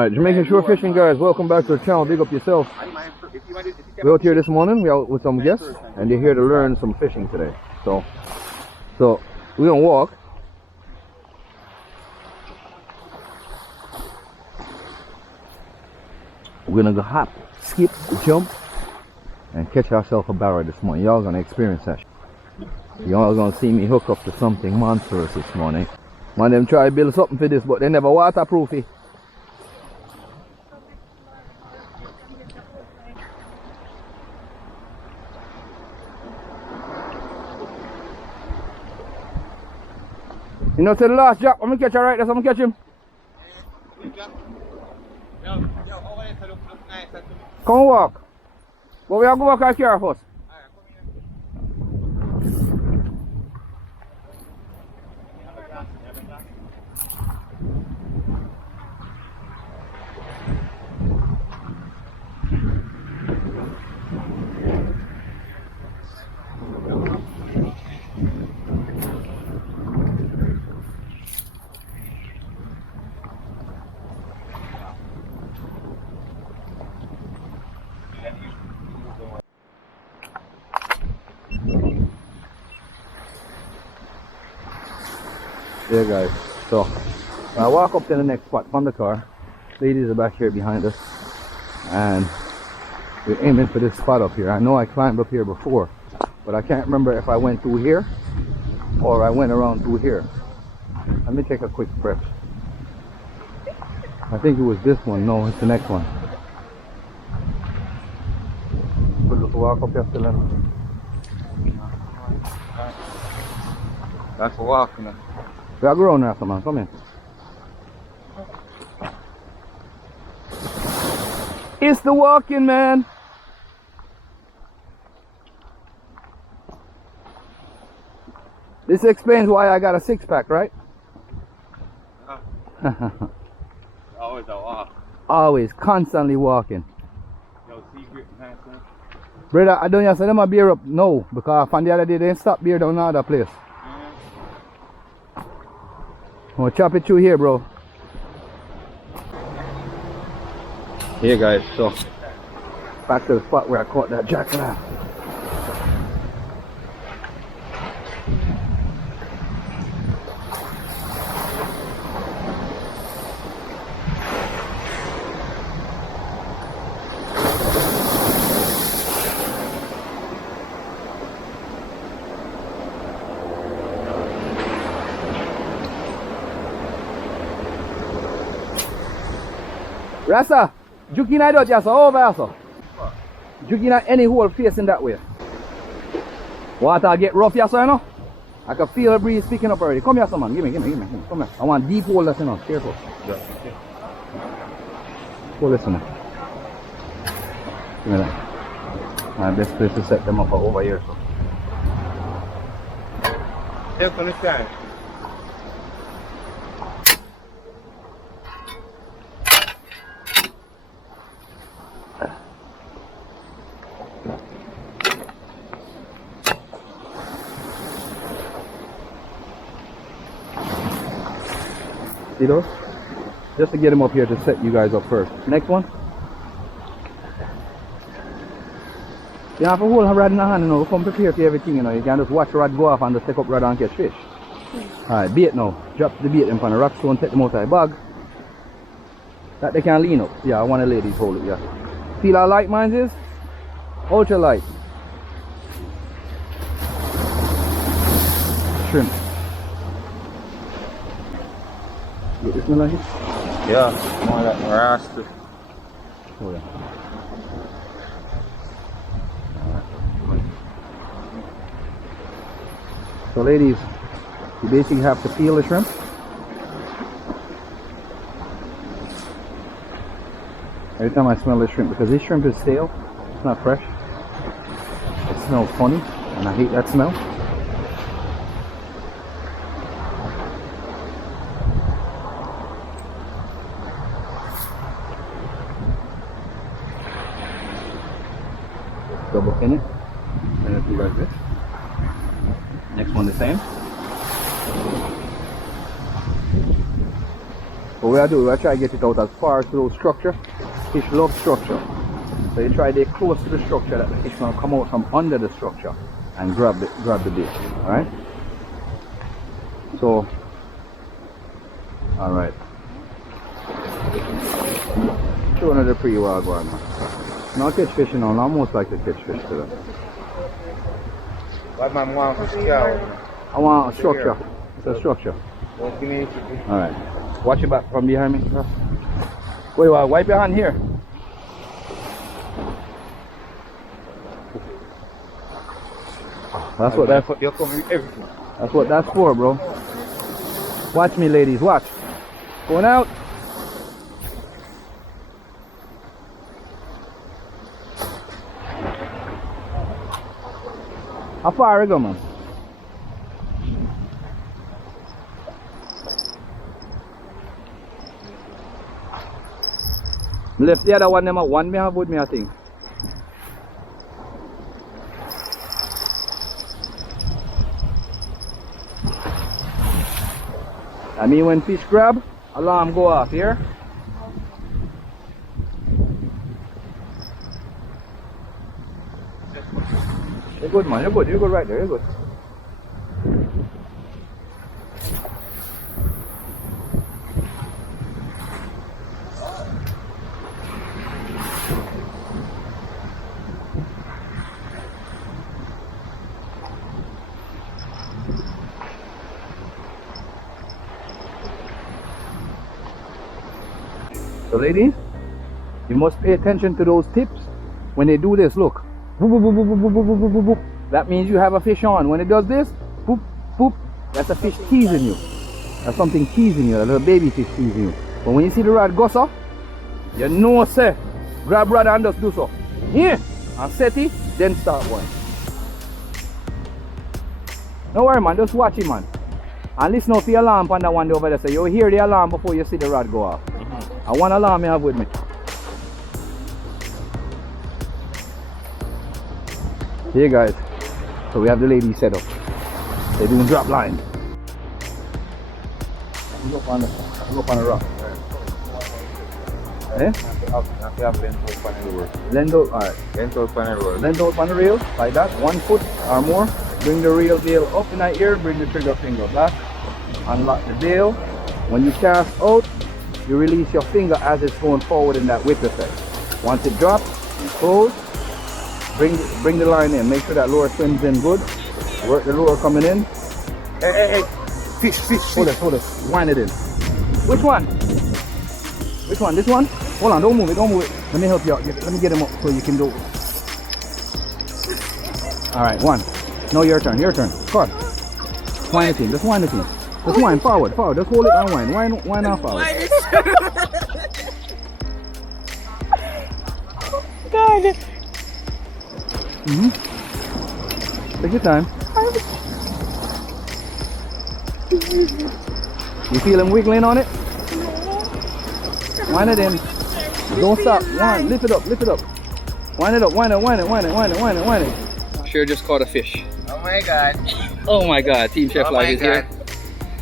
Alright, Jamaican Shore Fishing guys, welcome back to the channel. Big up yourself. We're out here this morning, we're out with some guests, and they're here to learn some fishing today. So we're gonna walk. We're gonna go hop, skip, jump, and catch ourselves a barra this morning. Y'all gonna experience that. Y'all gonna see me hook up to something monstrous this morning. Man, them try to build something for this, but they never waterproofy. You know, to the last drop, I'm gonna catch her right there, so I'm gonna catch him. Come walk. But we have to go walk our car first. Yeah guys, so I walk up to the next spot from the car. Ladies are back here behind us, and we're aiming for this spot up here. I know I climbed up here before, but I can't remember if I went through here or I went around through here. Let me take a quick breath. I think it was this one. No, it's the next one. Good little walk up here still in. That's a walk, you know. We are growing after, man. Come in. It's the walking, man. This explains why I got a six-pack, right? Always a walk. Always, constantly walking. Yo, secret, man. Brother, I don't have to say them a beer up. No, because from the other day they stopped beer down another place. I'm gonna chop it through here, bro. Here guys, so back to the spot where I caught that jackrabbit. Rasta, jukina dot ya so over so. Jukina any hole facing that way. Water get rough ya so, you know. I can feel the breeze picking up already. Come here, son, man. Give me. Come here. I want deep hole, you know. Careful. Pull this one. Give me that. My best place to set them up over here. So. Step on the side. See those? Just to get them up here to set you guys up first. Next one. You have a whole rod in the hand, you know. Come prepare for everything, you know. You can just watch the rod go off and just take up rod and catch fish. Alright, bait now. Drop the bait in front of the rock stone, take them out of the bag. That they can lean up. Yeah, I want the ladies hold it, yeah. Feel how light mine is? Ultra light. Shrimp. Get this one like it? Yeah, more like Rasta. Oh yeah. So ladies, you basically have to peel the shrimp. Every time I smell this shrimp, because this shrimp is stale, it's not fresh. It smells funny, and I hate that smell. Double pin it, and it'll be like this. Next one the same. what we do, we try to get it out as far to those structure. Fish love structure. So you try to get close to the structure that the fish will come out from under the structure and grab the bait. Alright? So, alright. Show another pre-wild one. Now catch fish, I almost like to catch fish today. What man want to scale? I want a structure. It's a structure. Alright. Watch your back from behind me. Wait, wipe your hand here. That's what that's for. You'll come with everything. That's what that's for, bro. Watch me, ladies. Watch. Going out. How far we go, man? Left the other one, them one me have with me, I think. I mean, when fish grab, alarm go off here. You're good, man. You're good right there. You're good. So ladies, you must pay attention to those tips when they do this. Look, boop, boop, boop, boop, boop, boop, boop, boop, boop. That means you have a fish on. When it does this, boop, boop, that's a fish teasing you. That's something teasing you, a little baby fish teasing you. But when you see the rod go so, you know, say, grab rod and just do so. Here, and set it, then start one. Don't worry, man, just watch it, man. And listen out for your alarm on that one over there. So you hear the alarm before you see the rod go off. I want alarm you have with me. Here guys, so we have the ladies set up. They're doing drop line. Look on the rock. Eh? Lend out, alright. Lend out on the reel, like that, 1 foot or more. Bring the reel bail up in that ear, bring the trigger finger back. Unlock the bail. When you cast out, you release your finger as it's going forward in that whip effect. Once it drops, you close, bring the line in. Make sure that lure swims in good. Work the lure coming in. Hey. Fish. Hold it. Wind it in. Which one? This one? Hold on, don't move it. Let me help you out. Let me get him up so you can do it. Alright, one. No, your turn. Come on. Wind it in. Just wind it in. Just wind forward. Just hold it and wind. Wind off forward. God. Take your time. You feel him wiggling on it? Wind it in. Don't stop. Lift it up. Wind it up. Wind it. Sure just caught a fish. Oh my god, Team Chef Live is here.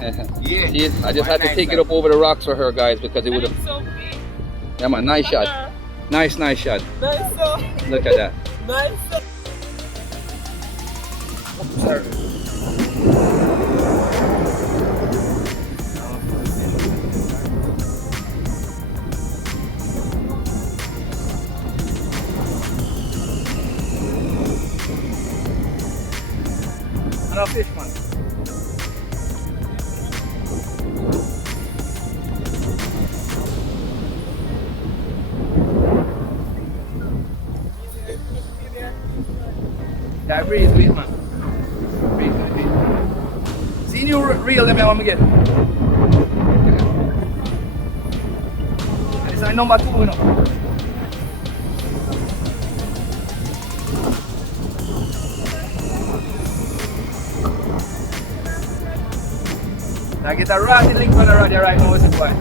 Yeah. I just had to take it up over the rocks for her, guys, because it would have. So big. Yeah, man, nice shot. Nice shot. Nice. Look at that. Nice. Another fish, man. Yeah, breathe, man. Breathe. See you reel them out, I'm get. This is number 2, you know. I get a ratty link on the rod here right now, what's the point?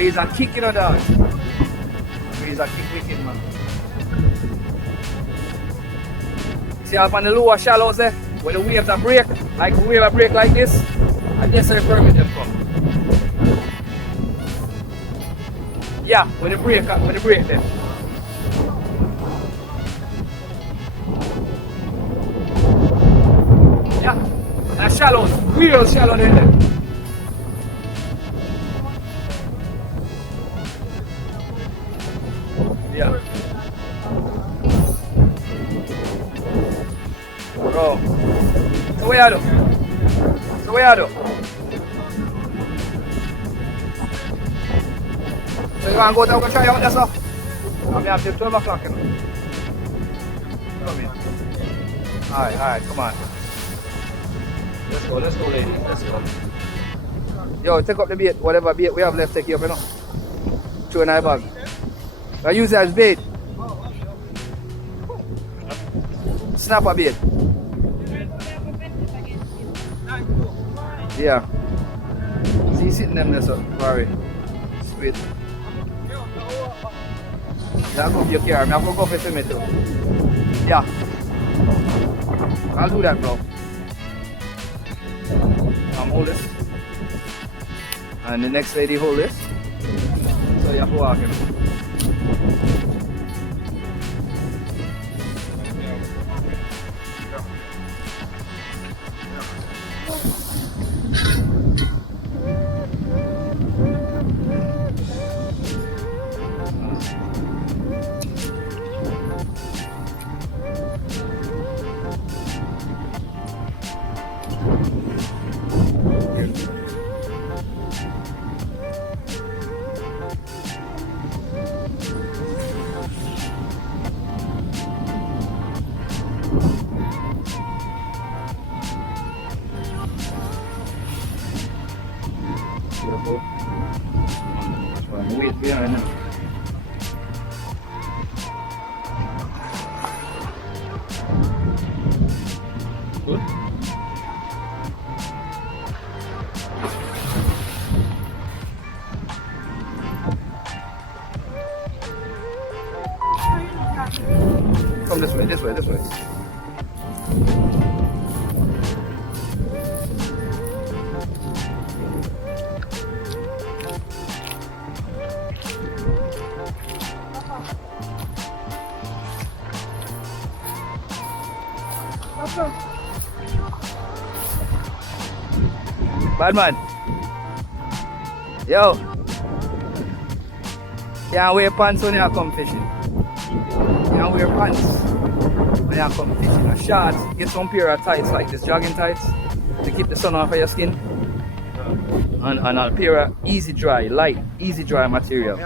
Breeze and kick, you know, dog. Breeze and kick wicked, man. See up on the lower shallows there, when the waves are break, like the wave are break like this, I guess the permit them come. Yeah, when the break them. Yeah, that's shallows, real shallow there. Yeah. Bro. So where are you? So where are you? So you want to go down and try out there, sir? I'm here till 12 o'clock. You know? Come here. Alright, come on. Let's go, ladies. Let's go. Yo, take up the bait. Whatever bait we have left, take you up, you know. Throw in our bag. I use it as bait. Snapper bait. Yeah. See, sitting them there, so sorry. Sweet. That's what you care. I'm going to go for me too. Yeah. I'll do that, bro. Hold this. And the next lady hold this. So you have to walk him. Beautiful. That's why I'm waiting behind now. Good. Come this way, this way, this way. Bad man. Yo. Can't wear pants when you come fishing. Can't wear pants when you come fishing. A shorts, get some pair of tights like this, jogging tights, to keep the sun off of your skin. And a pair of easy dry, light, easy dry material.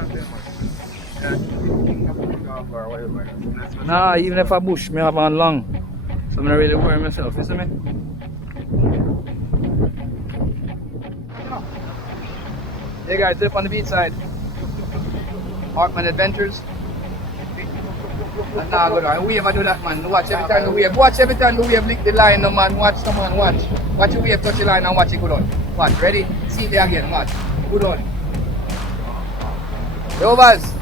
Nah, even if I bush, me have on long. So I'm not really worrying myself, you see me? Hey guys, up on the beach side. Hartman Adventures. And now go down. Wave, I do that, man. Watch every time the wave. Watch every time the wave lick the line, no man. Watch, come on, watch. Watch the wave touch the line and watch it go down. Watch, ready? See it again, watch. Go down. Yo, Buzz.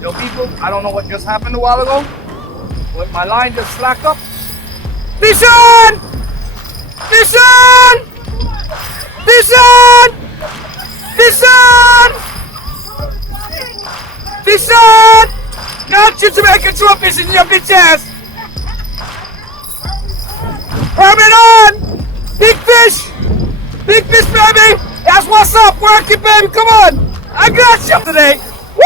Yo people, I don't know what just happened a while ago, but my line just slacked up. Fishing! Fishing! Fishing! Fishing! Fishing! Not you Jamaican throw fishing in your bitch ass! Permit on! Big fish! Big fish, baby! That's what's up! Work it, baby! Come on! I got you today! Woo!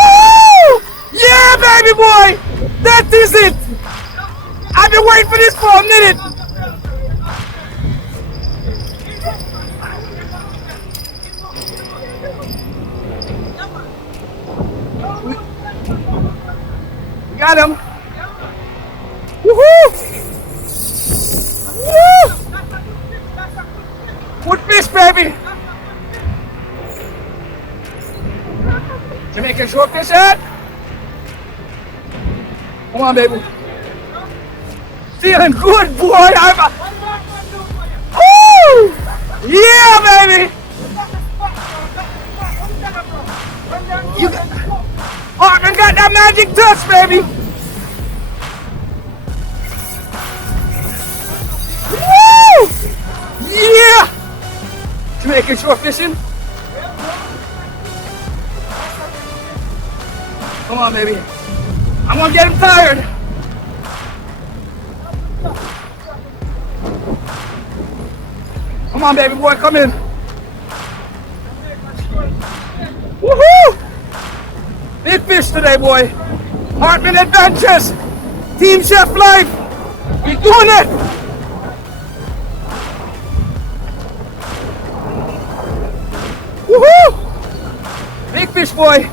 Yeah, baby boy! That is it! I've been waiting for this for a minute! We got him! Woohoo! Woo! Good fish, baby! Jamaican short fishing. Come on, baby. Feeling good, boy. Woo! Yeah, baby. Hartman got that magic touch, baby. Woo! Yeah! Jamaican short fishing. Come on, baby. I'm gonna get him tired. Come on, baby boy, come in. Woohoo! Big fish today, boy. Hartman Adventures. Team Chef Life. We doing it. Woohoo! Big fish, boy.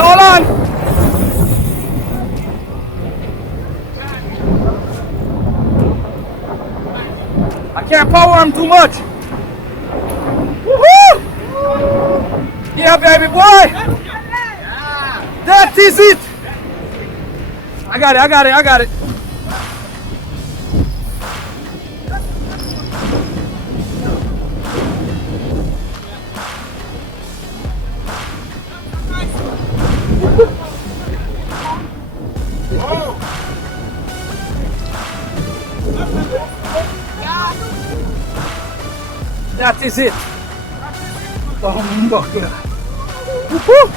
Hold on. I can't power him too much. Woohoo! Yeah, baby boy. That is it. I got it. That is it. Woohoo!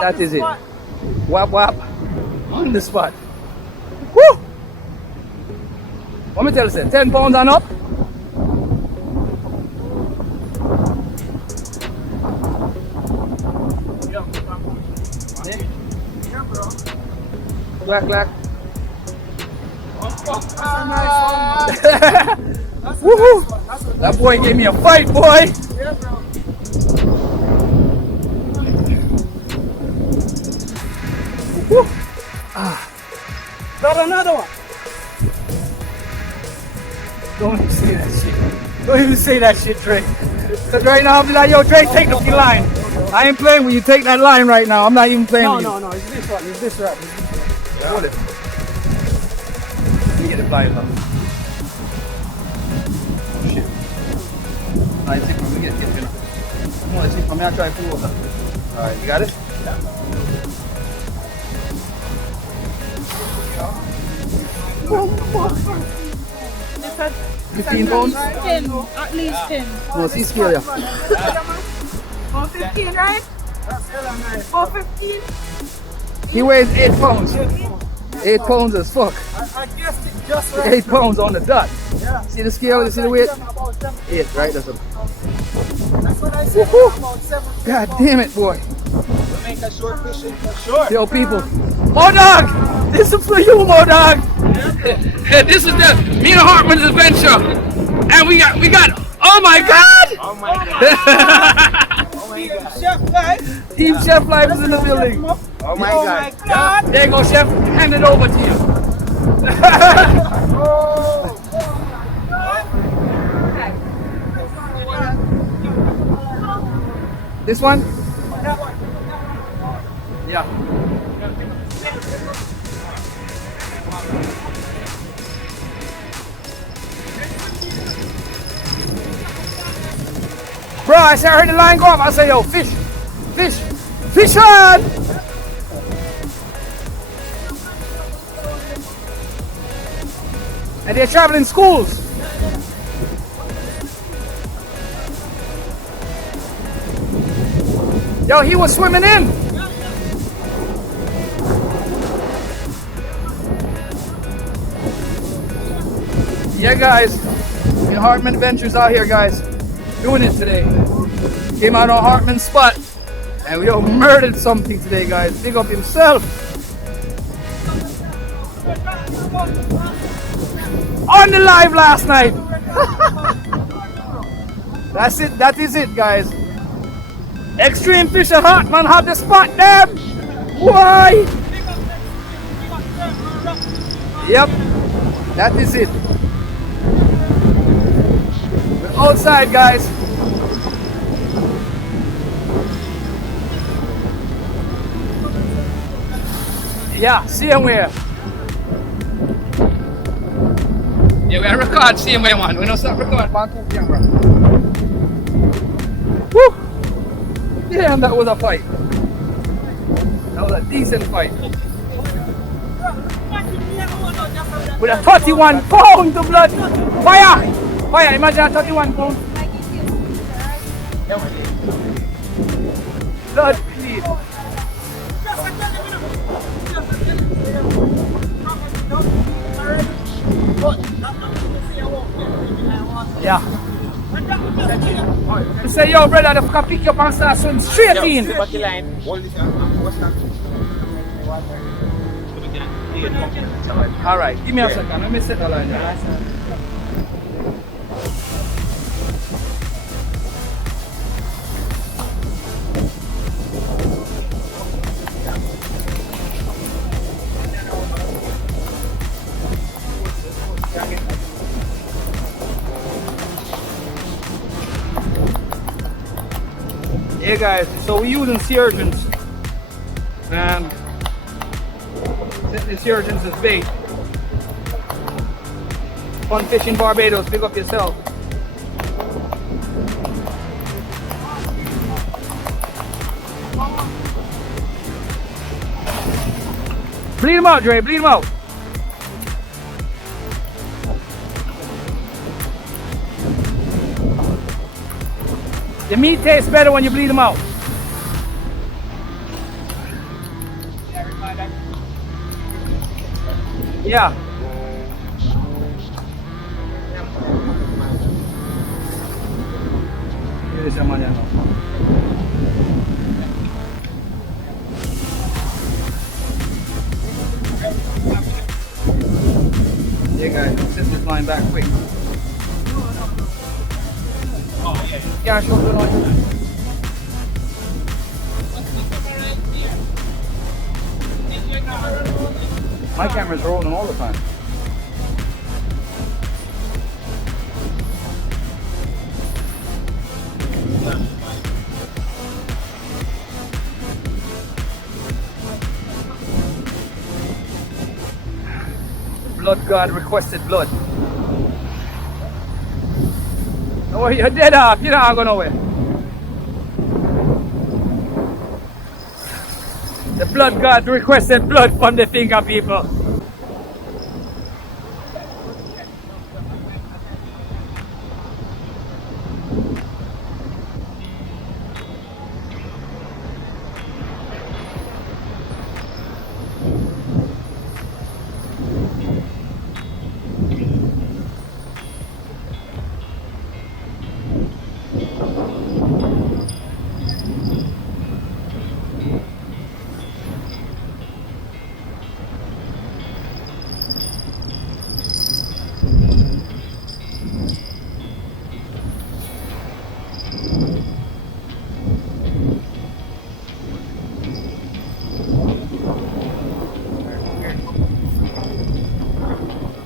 That is it. Wap wap on the spot. Woo! Let me tell you, 10 pounds and up. Black. Woohoo! That boy gave me a fight, boy. Got another one. Don't even say that shit. Don't even say that shit, Trey. Because right now I'll be like, yo, Trey, take the line. I ain't playing when you take that line right now. I'm not even playing with you. No. It's this one. It's this right. Hold it. Let me get the line up. Oh shit. Alright, take from me. Get it. Come on, take from me. I'll try to pull over. Alright, you got it? Yeah. 15 pounds? 10, at least 10. No, see scale, yeah. 415, right? 415? He weighs 8 pounds. 8 pounds as fuck. I guessed it just right. 8 pounds on the dot. Yeah. See the scale? You see the weight? 8, right? That's a... That's what I said. About 7. God damn it, boy. Make a short fishing for sure. Yo, people. Modog! This is for you, Modog! This is the me and Hartman's adventure. And we got, oh my God! Oh my God. Chef Life. Team Chef Life is in the building. Oh my God. There you go, Chef. Hand it over to you. This one? Yeah. Bro, I heard the line go up. I say, yo, fish on! And they're traveling schools. Yo, he was swimming in. Yeah, guys. The Hartman Adventures out here, guys. Doing it today. Came out on Hartman's spot. And we all murdered something today, guys. Big up himself. On the live last night. That's it. That is it, guys. Extreme fish are hot, man. Have the spot them. Why? Yep, that is it. We're outside, guys. Yeah, same way. Yeah, we record same way, man. We don't stop recording on two camera. Woo! Damn, that was a fight. That was a decent fight. With a 31 pound of blood. Fire! Fire, imagine a 31 pound. Blood, please. Yeah. You say, yo, brother, the fucker pick you up and start swim straight in. Alright, give me a second. Let me set the line there. Hey guys, so we're using sea urchins and the sea urchins is bait. Fun fishing Barbados, pick up yourself. Bleed them out, Dre, bleed them out. The meat tastes better when you bleed them out. Yeah. Here is some money. Yeah guys, set this line back quick. Yeah, show the line. My camera's rolling all the time. Blood God requested blood. Oh, you're dead off. You're not going nowhere. The blood God requested blood from the finger people.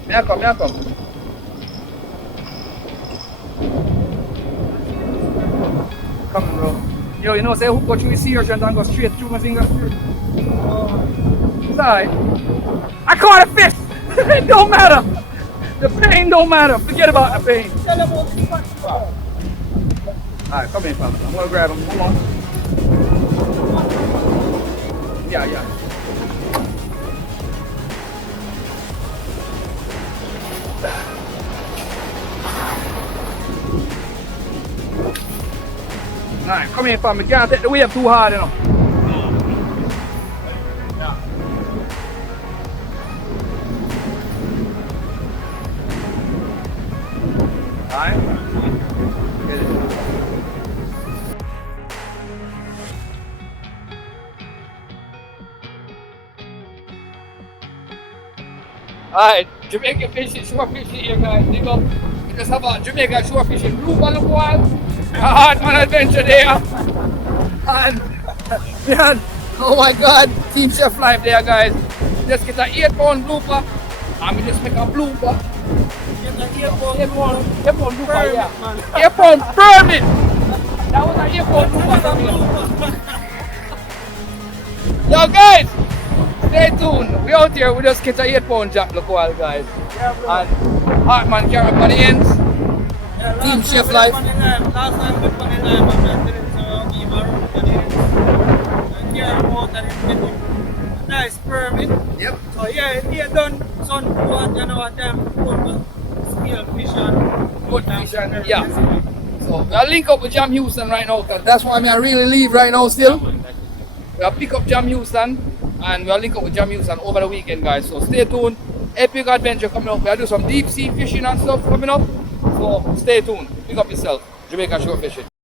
Here come, here come. Come on, bro. Yo, you know, say hook go through the sea urchin and go straight through my finger. It's alright. I caught a fish! It don't matter! The pain don't matter. Forget about the pain. Alright, come in, fam. I'm gonna grab him. Come on. Yeah, yeah. Alright, come here, fam. You can't take the wave too hard, you know. Alright? Get it. Alright, Jamaican fishing, shore fishing here, guys. Dig up. We just have a Jamaican shore fishing group on the wall. A hard man adventure there. And yeah, oh my God, Team Chef Life there, guys. Just get an 8-pound blooper, and we just make a blooper. Get an 8-pound blooper, yeah. 8-pound permit. That was an 8-pound blooper. Yo, guys, stay tuned. We out here. We just get an 8-pound jack local, guys. And Hartman carry up on the ends. Team Chef Life. Last time we put it live, I'm not telling you, so give a run for the ends. And here I'm out and it's getting a nice permit. Yep. So yeah, he done sun what you know what time scale fish and Good fish and yeah. So I'll link up with Jam Houston right now, cause that's why I really leave right now still. We'll pick up Jam Houston and we'll link up with Jam Houston over the weekend, guys. So stay tuned. Epic adventure coming up. We'll do some deep sea fishing and stuff coming up. So stay tuned. Pick up yourself. Jamaican shore fishing.